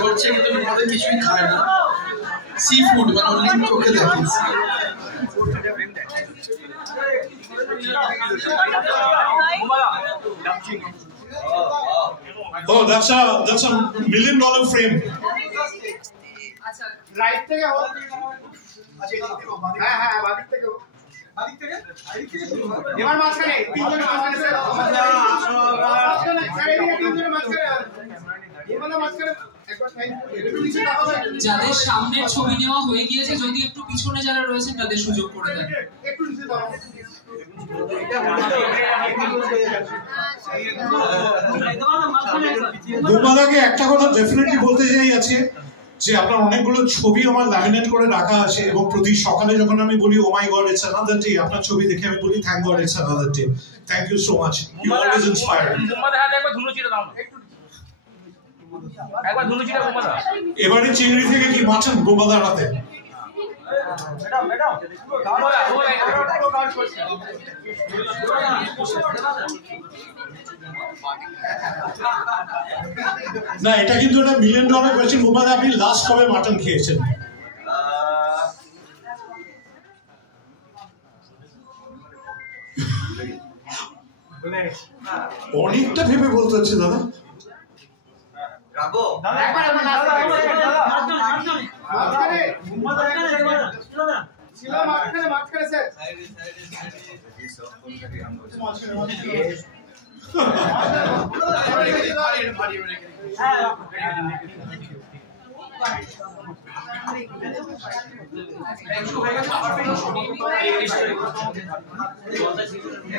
ধরছে কিন্তু আমাদের কিছুই খায় না সি ফুড মানে অনলি চোখে দেখে Oh, that's a $1 million frame. Right থেকে হোক হ্যাঁ হ্যাঁ বাদিক থেকে হোক এবার মাঝখানে তিনজনের মাঝখানে যাদের সামনের ছবি নেওয়া হয়ে গিয়েছে যদি একটু পিছনে যারা রয়েছেন তাদের সুযোগ করে দেন একটু নিচে দাও বুমাদাকে একটা কথা ডেফিনেটলি বলতে চাই আছে যে আপনার অনেকগুলো ছবি আমার ল্যামিনেট করে রাখা আছে এবং প্রতি সকালে যখন আমি বলি oh my god it's another day আপনার ছবি দেখে আমি বলি thank god it's another day thank you so much you always inspire বুমাদা হাতে একবার ধুলো চিড়ে দাও একবার ধুলো চিড়ে বুমাদা এবারে চিংড়ি থেকে কি মাছেন বুমাদার হাতে না এটা কিন্তু একটা $1 মিলিয়ন কোয়েশ্চেন বুমাদা আপনি লাস্ট কবে মাটন খেয়েছেন অনেকটা ভেবে বলতে হচ্ছে দাদা রাখো একবার মাঝখানে ছিল মাঝখানে স্যার হ্যাঁ